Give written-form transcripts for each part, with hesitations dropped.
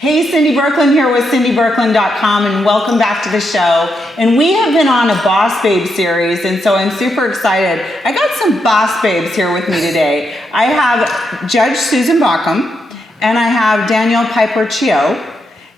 Hey, Cindy Berkland here with cindyberkland.com, and welcome back to the show. And we have been on a Boss Babe series, and so I'm super excited. I got some Boss Babes here with me today. I have Judge Suzan Baucum, and I have Danielle Pieper Chio.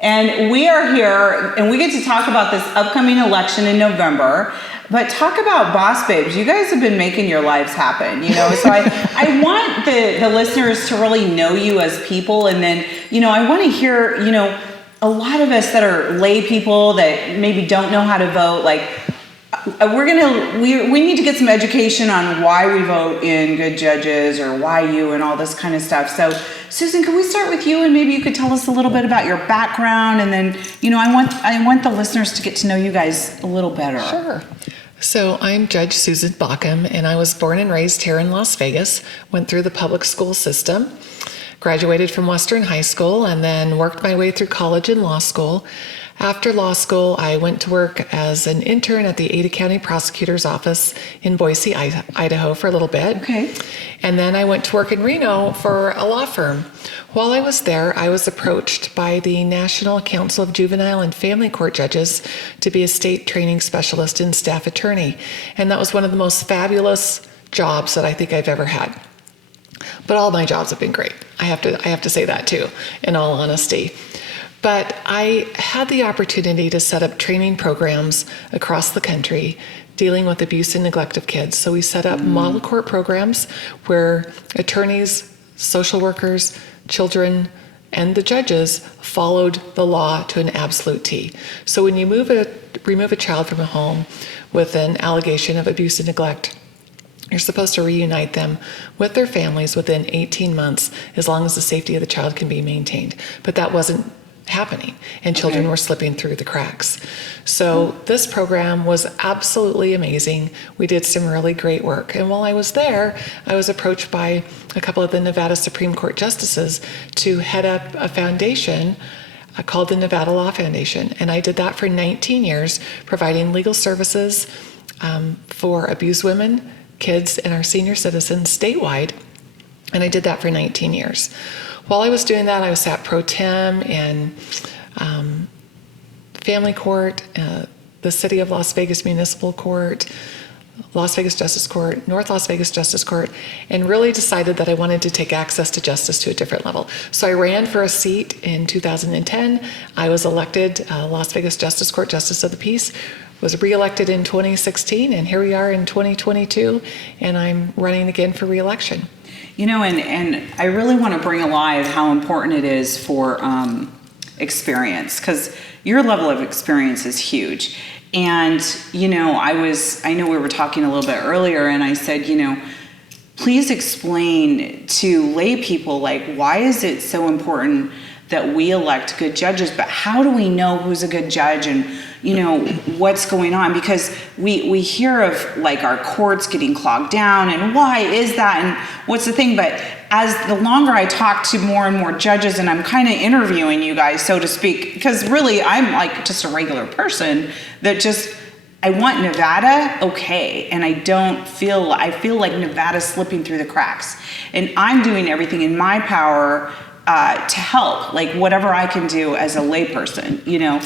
And we are here, and we get to talk about this upcoming election in November. But talk about Boss Babes. You guys have been making your lives happen, you know? So I want the listeners to really know you as people. And then, you know, I want to hear, you know, a lot of us that are lay people that maybe don't know how to vote, like, we need to get some education on why we vote in good judges or why you and all this kind of stuff. So Suzan, can we start with you, and maybe you could tell us a little bit about your background, and then, you know, I want the listeners to get to know you guys a little better. Sure. So I'm Judge Suzan Baucum, and I was born and raised here in Las Vegas, went through the public school system, graduated from Western High School, and then worked my way through college and law school. After law school, I went to work as an intern at the Ada County Prosecutor's Office in Boise, Idaho for a little bit. Okay. And then I went to work in Reno for a law firm. While I was there, I was approached by the National Council of Juvenile and Family Court Judges to be a state training specialist and staff attorney. And that was one of the most fabulous jobs that I think I've ever had. But all my jobs have been great. I have to say that too, in all honesty. But I had the opportunity to set up training programs across the country dealing with abuse and neglect of kids. So we set up model court programs where attorneys, social workers, children, and the judges followed the law to an absolute T. So when you remove a child from a home with an allegation of abuse and neglect, you're supposed to reunite them with their families within 18 months, as long as the safety of the child can be maintained. But that wasn't happening, and children were slipping through the cracks. So this program was absolutely amazing. We did some really great work. And while I was there, I was approached by a couple of the Nevada Supreme Court justices to head up a foundation called the Nevada Law Foundation. And I did that for 19 years, providing legal services for abused women, kids, and our senior citizens statewide. And I did that for 19 years. While I was doing that, I was sat pro tem in family court, the City of Las Vegas Municipal Court, Las Vegas Justice Court, North Las Vegas Justice Court, and really decided that I wanted to take access to justice to a different level. So I ran for a seat in 2010. I was elected Las Vegas Justice Court Justice of the Peace, was reelected in 2016, and here we are in 2022, and I'm running again for reelection. You know, and I really want to bring alive how important it is for experience, because your level of experience is huge. And, you know, I know we were talking a little bit earlier, and I said, you know, please explain to lay people, like, why is it so important that we elect good judges, but how do we know who's a good judge, and, you know, what's going on? Because we hear of, like, our courts getting clogged down, and why is that, and what's the thing? But as the longer I talk to more and more judges, and I'm kind of interviewing you guys, so to speak, because really I'm like just a regular person that just, I want Nevada okay, and I feel like Nevada's slipping through the cracks, and I'm doing everything in my power to help, like whatever I can do as a layperson, you know.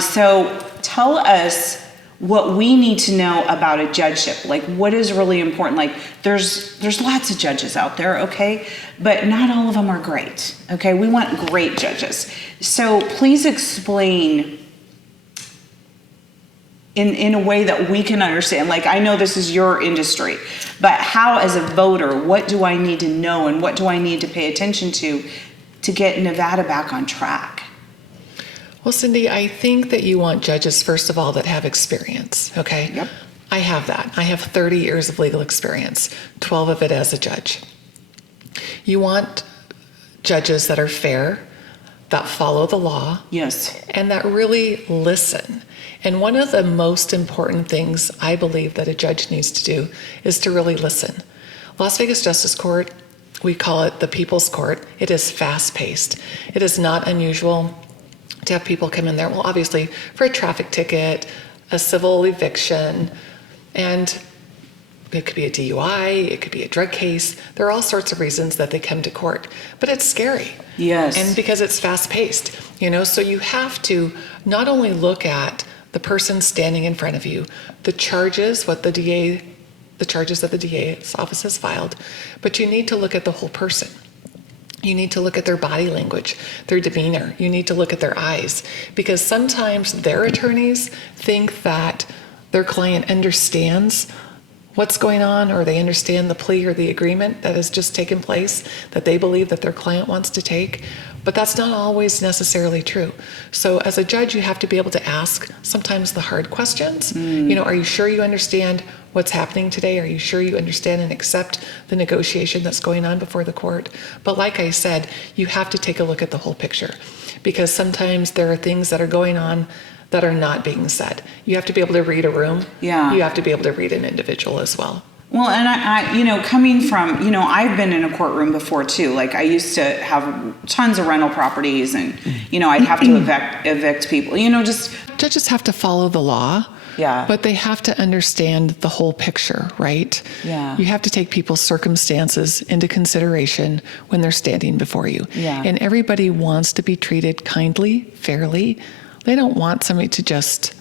So tell us what we need to know about a judgeship. Like, what is really important? Like, there's lots of judges out there, okay, but not all of them are great. Okay, we want great judges. So please explain in a way that we can understand. Like, I know this is your industry, but how, as a voter, what do I need to know, and what do I need to pay attention to get Nevada back on track? Well, Cindy, I think that you want judges, first of all, that have experience, okay? Yep. I have that. I have 30 years of legal experience, 12 of it as a judge. You want judges that are fair, that follow the law. Yes. And that really listen. And one of the most important things I believe that a judge needs to do is to really listen. Las Vegas Justice Court, we call it the People's Court. It is fast-paced. It is not unusual to have people come in there, well, obviously, for a traffic ticket, a civil eviction, and It could be a DUI, it could be a drug case. There are all sorts of reasons that they come to court, but it's scary. Yes. And because it's fast paced, so you have to not only look at the person standing in front of you, the charges that the DA's office has filed, but you need to look at the whole person. You need to look at their body language, their demeanor. You need to look at their eyes, because sometimes their attorneys think that their client understands what's going on, or they understand the plea or the agreement that has just taken place that they believe that their client wants to take. But that's not always necessarily true. So as a judge, you have to be able to ask sometimes the hard questions. Are you sure you understand what's happening today? Are you sure you understand and accept the negotiation that's going on before the court? But like I said, you have to take a look at the whole picture, because sometimes there are things that are going on that are not being said. You have to be able to read a room. Yeah. You have to be able to read an individual as well. Well, and I coming from, I've been in a courtroom before too. Like, I used to have tons of rental properties, and, I'd have to evict people, just. Judges have to follow the law. Yeah. But they have to understand the whole picture, right? Yeah. You have to take people's circumstances into consideration when they're standing before you. Yeah. And everybody wants to be treated kindly, fairly. They don't want somebody to just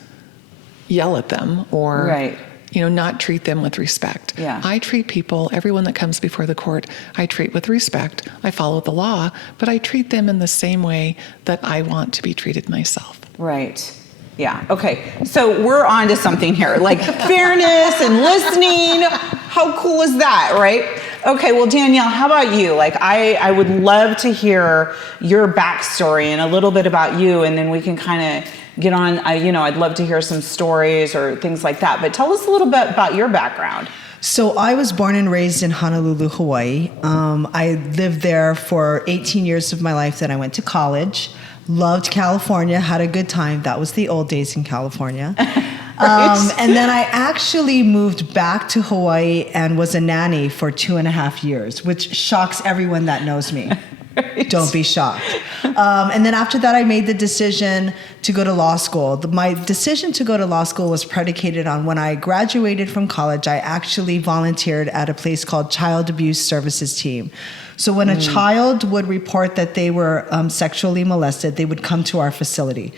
yell at them or, right. Not treat them with respect. Yeah. I treat people, everyone that comes before the court, I treat with respect. I follow the law, but I treat them in the same way that I want to be treated myself. Right. Yeah. Okay. So we're on to something here, like fairness and listening. How cool is that, right? Okay. Well, Danielle, how about you? Like, I would love to hear your backstory and a little bit about you, and then we can kind of get on. I'd love to hear some stories or things like that. But tell us a little bit about your background. So I was born and raised in Honolulu, Hawaii. I lived there for 18 years of my life. Then I went to college. Loved California, had a good time. That was the old days in California. And then I actually moved back to Hawaii and was a nanny for 2.5 years, which shocks everyone that knows me. Right. Don't be shocked. And then after that, I made the decision to go to law school. My decision to go to law school was predicated on when I graduated from college, I actually volunteered at a place called Child Abuse Services Team. So when a child would report that they were sexually molested, they would come to our facility.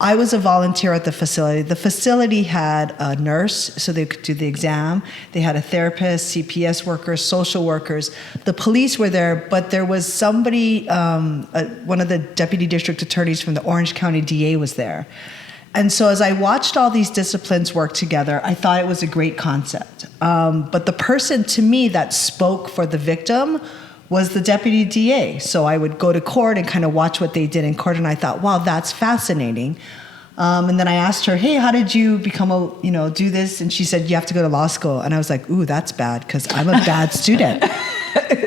I was a volunteer at the facility. The facility had a nurse, so they could do the exam. They had a therapist, CPS workers, social workers. The police were there, but there was somebody, one of the deputy district attorneys from the Orange County DA was there. And so as I watched all these disciplines work together, I thought it was a great concept. But the person to me that spoke for the victim was the deputy DA. So I would go to court and kind of watch what they did in court, and I thought, wow, that's fascinating. And then I asked her, hey, how did you become do this? And she said, you have to go to law school. And I was like, ooh, that's bad, because I'm a bad student.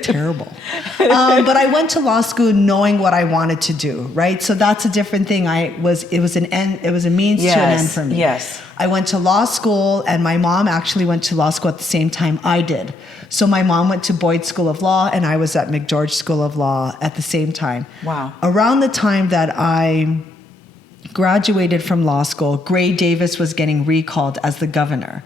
Terrible. But I went to law school knowing what I wanted to do, right? So that's a different thing. It was a means to an end for me. Yes. I went to law school, and my mom actually went to law school at the same time I did. So my mom went to Boyd School of Law, and I was at McGeorge School of Law at the same time. Wow. Around the time that I graduated from law school, Gray Davis was getting recalled as the governor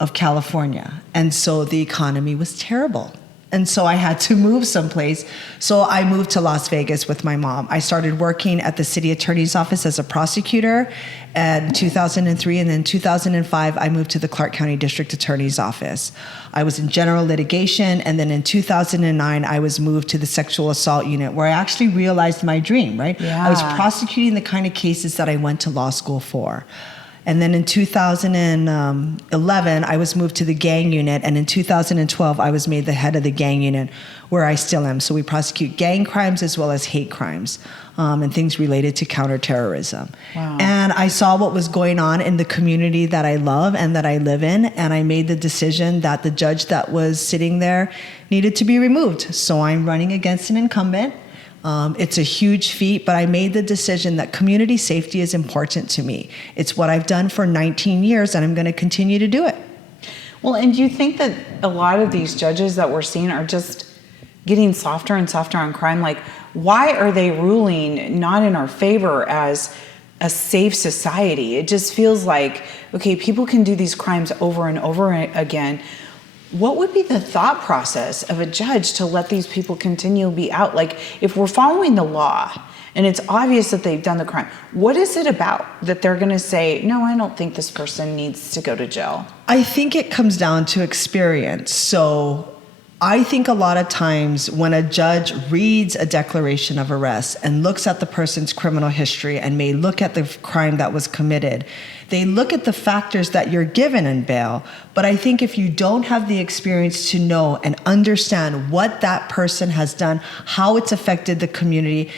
of California. And so the economy was terrible. And so I had to move someplace. So I moved to Las Vegas with my mom. I started working at the city attorney's office as a prosecutor in 2003. And then in 2005, I moved to the Clark County District Attorney's office. I was in general litigation. And then in 2009, I was moved to the sexual assault unit, where I actually realized my dream, right? Yeah. I was prosecuting the kind of cases that I went to law school for. And then in 2011, I was moved to the gang unit. And in 2012, I was made the head of the gang unit, where I still am. So we prosecute gang crimes as well as hate crimes and things related to counterterrorism. Wow. And I saw what was going on in the community that I love and that I live in. And I made the decision that the judge that was sitting there needed to be removed. So I'm running against an incumbent. It's a huge feat, but I made the decision that community safety is important to me. It's what I've done for 19 years, and I'm going to continue to do it. Well, and do you think that a lot of these judges that we're seeing are just getting softer and softer on crime? Like, why are they ruling not in our favor as a safe society? It just feels like, okay, people can do these crimes over and over again. what would be the thought process of a judge to let these people continue to be out? Like, if we're following the law and it's obvious that they've done the crime, what is it about that they're going to say, no, I don't think this person needs to go to jail? I think it comes down to experience. So I think a lot of times when a judge reads a declaration of arrest and looks at the person's criminal history and may look at the crime that was committed, they look at the factors that you're given in bail. But I think if you don't have the experience to know and understand what that person has done, how it's affected the community.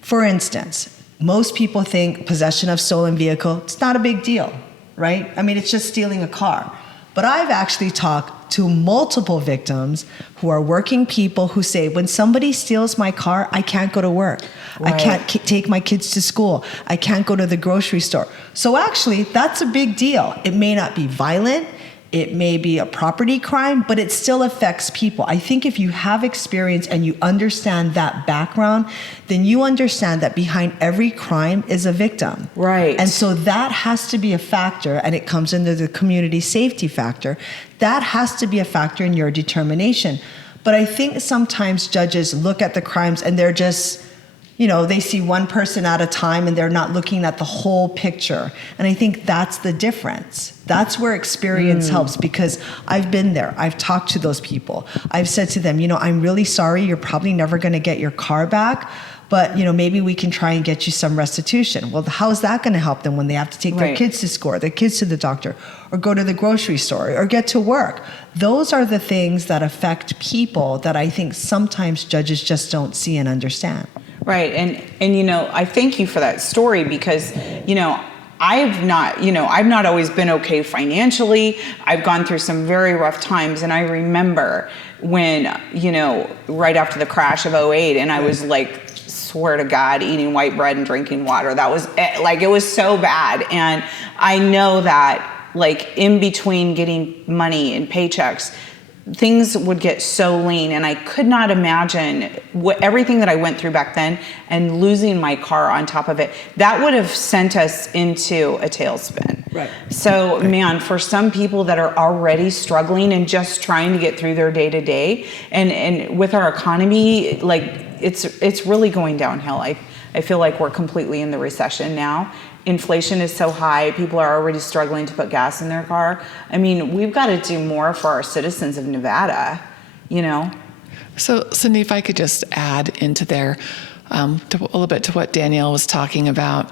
For instance, most people think possession of stolen vehicle, it's not a big deal, right? I mean, it's just stealing a car. But I've actually talked to multiple victims who are working people who say, when somebody steals my car, I can't go to work. Right. I can't take my kids to school. I can't go to the grocery store. So actually, that's a big deal. It may not be violent. It may be a property crime, but it still affects people. I think if you have experience and you understand that background, then you understand that behind every crime is a victim. Right. And so that has to be a factor, and it comes into the community safety factor. That has to be a factor in your determination. But I think sometimes judges look at the crimes and they're just, they see one person at a time and they're not looking at the whole picture. And I think that's the difference. That's where experience helps, because I've been there. I've talked to those people. I've said to them, I'm really sorry. You're probably never going to get your car back, but maybe we can try and get you some restitution. Well, how is that going to help them when they have to take their kids to school, their kids to the doctor, or go to the grocery store, or get to work? Those are the things that affect people that I think sometimes judges just don't see and understand. Right. And I thank you for that story, because, I've not always been okay financially. I've gone through some very rough times. And I remember when, right after the crash of '08, and I was like, swear to God, eating white bread and drinking water. That was it was so bad. And I know that in between getting money and paychecks, things would get so lean, and I could not imagine everything that I went through back then, and losing my car on top of it. That would have sent us into a tailspin. Right. So, man, for some people that are already struggling and just trying to get through their day to day, and with our economy, it's really going downhill. I feel like we're completely in the recession now. Inflation is so high. People are already struggling to put gas in their car. I mean, we've got to do more for our citizens of Nevada, So, Cindy, if I could just add into there a little bit to what Danielle was talking about.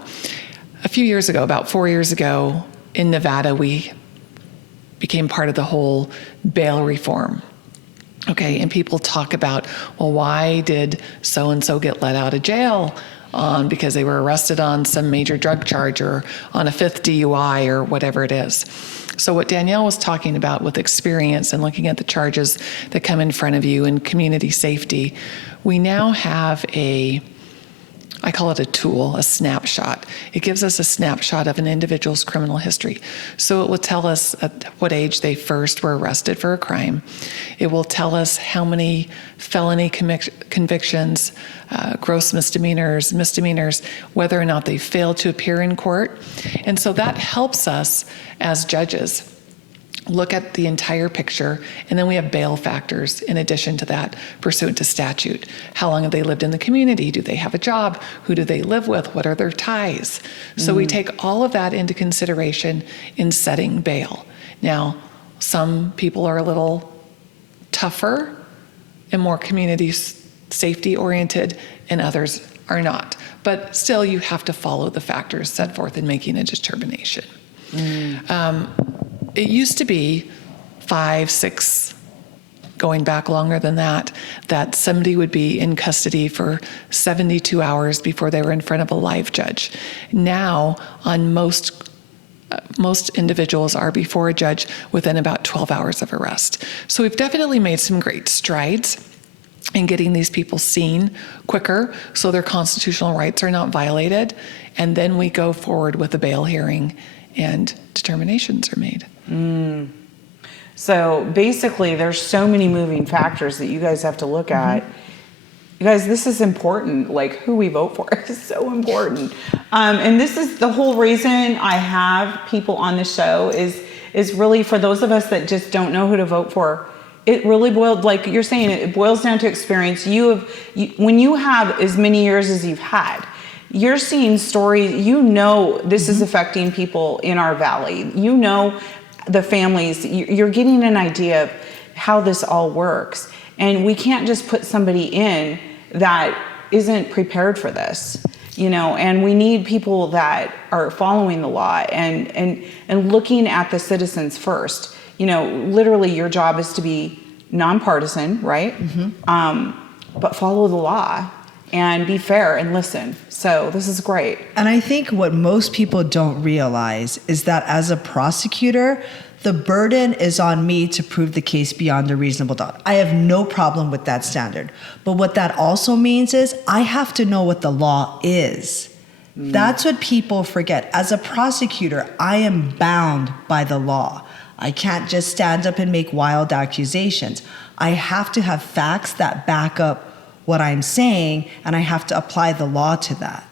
A few years ago, about 4 years ago, in Nevada, we became part of the whole bail reform. Okay, and people talk about, well, why did so-and-so get let out of jail? Because they were arrested on some major drug charge or on a 5th DUI or whatever it is. So what Danielle was talking about with experience and looking at the charges that come in front of you in community safety, we now have I call it a tool, a snapshot. It gives us a snapshot of an individual's criminal history. So it will tell us at what age they first were arrested for a crime. It will tell us how many felony convictions, gross misdemeanors, whether or not they failed to appear in court. And so that helps us as judges look at the entire picture, and then we have bail factors in addition to that, pursuant to statute. How long have they lived in the community? Do they have a job? Who do they live with? What are their ties? So we take all of that into consideration in setting bail. Now, some people are a little tougher and more community safety oriented, and others are not. But still, you have to follow the factors set forth in making a determination. It used to be 5, 6, going back longer than that somebody would be in custody for 72 hours before they were in front of a live judge. Now, on most individuals are before a judge within about 12 hours of arrest. So we've definitely made some great strides in getting these people seen quicker so their constitutional rights are not violated. And then we go forward with a bail hearing and determinations are made. So basically, there's so many moving factors that you guys have to look at. You guys, this is important. Who we vote for is so important. And this is the whole reason I have people on the show is really for those of us that just don't know who to vote for. it really boiled, like you're saying, it boils down to experience. When you have as many years as you've had, you're seeing stories, this is affecting people in our valley. The families, you're getting an idea of how this all works. And we can't just put somebody in that isn't prepared for this, and we need people that are following the law and looking at the citizens first. Literally your job is to be nonpartisan, right? But follow the law and be fair and listen. So this is great. And I think what most people don't realize is that as a prosecutor, the burden is on me to prove the case beyond a reasonable doubt. I have no problem with that standard. But what that also means is I have to know what the law is. That's what people forget. As a prosecutor, I am bound by the law. I can't just stand up and make wild accusations. I have to have facts that back up what I'm saying, and I have to apply the law to that.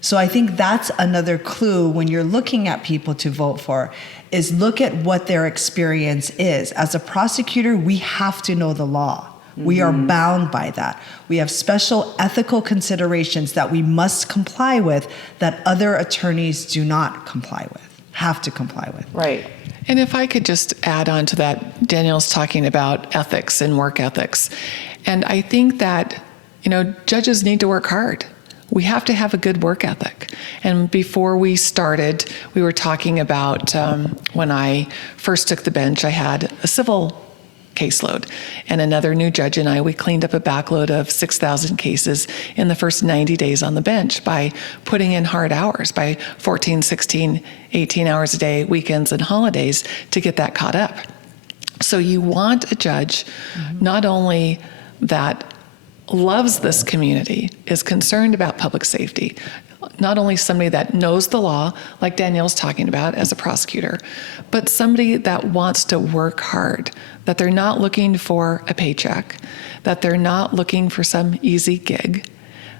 So I think that's another clue when you're looking at people to vote for, is look at what their experience is. As a prosecutor, we have to know the law. We are bound by that. We have special ethical considerations that we must comply with that other attorneys do not comply with, have to comply with. Right. And if I could just add on to that, Danielle's talking about ethics and work ethics. And I think that, judges need to work hard. We have to have a good work ethic. And before we started, we were talking about when I first took the bench, I had a civil caseload. And another new judge and I, we cleaned up a backload of 6,000 cases in the first 90 days on the bench by putting in hard hours, by 14, 16, 18 hours a day, weekends and holidays to get that caught up. So you want a judge not only that loves this community, is concerned about public safety, not only somebody that knows the law, like Danielle's talking about as a prosecutor, but somebody that wants to work hard, that they're not looking for a paycheck, that they're not looking for some easy gig,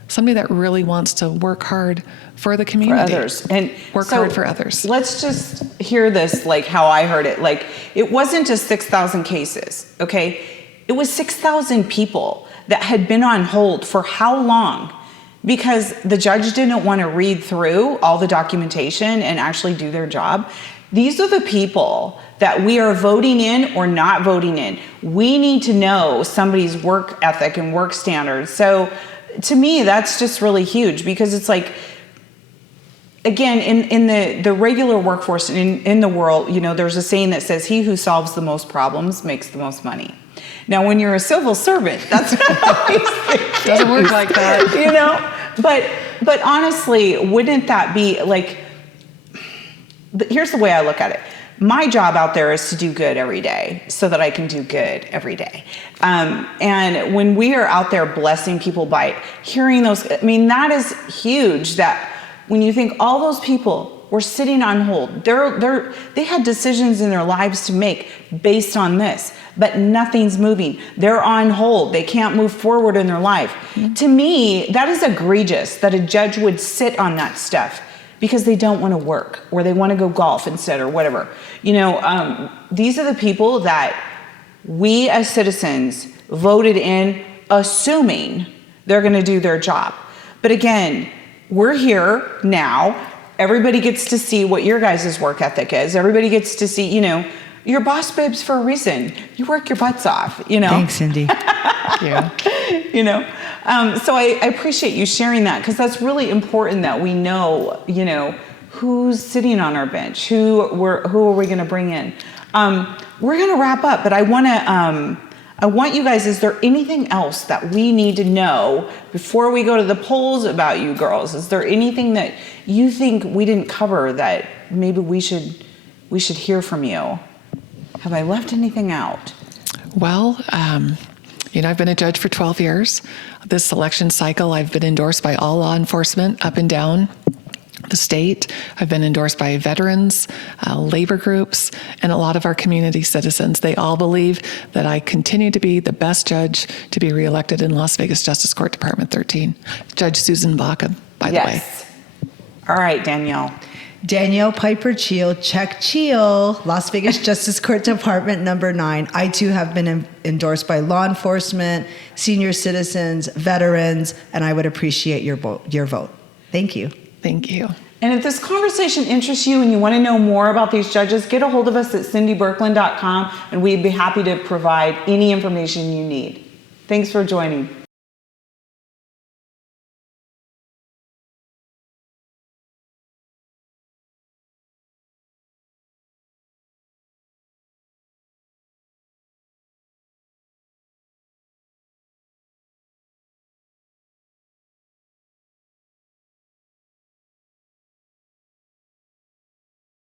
somebody that really wants to work hard for the community. For others. And work hard for others. Let's just hear this like how I heard it. Like, it wasn't just 6,000 cases, okay? It was 6,000 people that had been on hold for how long? Because the judge didn't want to read through all the documentation and actually do their job. These are the people that we are voting in or not voting in. We need to know somebody's work ethic and work standards. So to me, that's just really huge, because it's like, again, in the regular workforce in the world, there's a saying that says, he who solves the most problems makes the most money. Now, when you're a civil servant, that's not always the case. Doesn't work like that. But honestly, wouldn't that be like, here's the way I look at it. My job out there is to do good every day so that I can do good every day. And when we are out there blessing people by hearing those, that is huge, that when you think all those people were sitting on hold, they had decisions in their lives to make based on this, but nothing's moving. They're on hold. They can't move forward in their life. To me, that is egregious that a judge would sit on that stuff because they don't want to work, or they want to go golf instead, or whatever. These are the people that we as citizens voted in, assuming they're going to do their job. But again, we're here now. Everybody gets to see what your guys' work ethic is. Everybody gets to see, you're boss babes for a reason. You work your butts off, Thanks, Cindy. Yeah. So I appreciate you sharing that, because that's really important that we know, who's sitting on our bench, who are we going to bring in. We're going to wrap up, but I want you guys, is there anything else that we need to know before we go to the polls about you girls? Is there anything that you think we didn't cover that maybe we should hear from you? Have I left anything out? Well, I've been a judge for 12 years. This election cycle, I've been endorsed by all law enforcement up and down the state. I've been endorsed by veterans, labor groups, and a lot of our community citizens. They all believe that I continue to be the best judge to be reelected in Las Vegas Justice Court Department 13. Judge Suzan Baucum, by the way. All right, Danielle. Danielle Pieper Chio, check Chio, Las Vegas Justice Court Department number 9. I too have been endorsed by law enforcement, senior citizens, veterans, and I would appreciate your vote. Thank you. Thank you. And if this conversation interests you and you want to know more about these judges, get a hold of us at cindyberkland.com and we'd be happy to provide any information you need. Thanks for joining.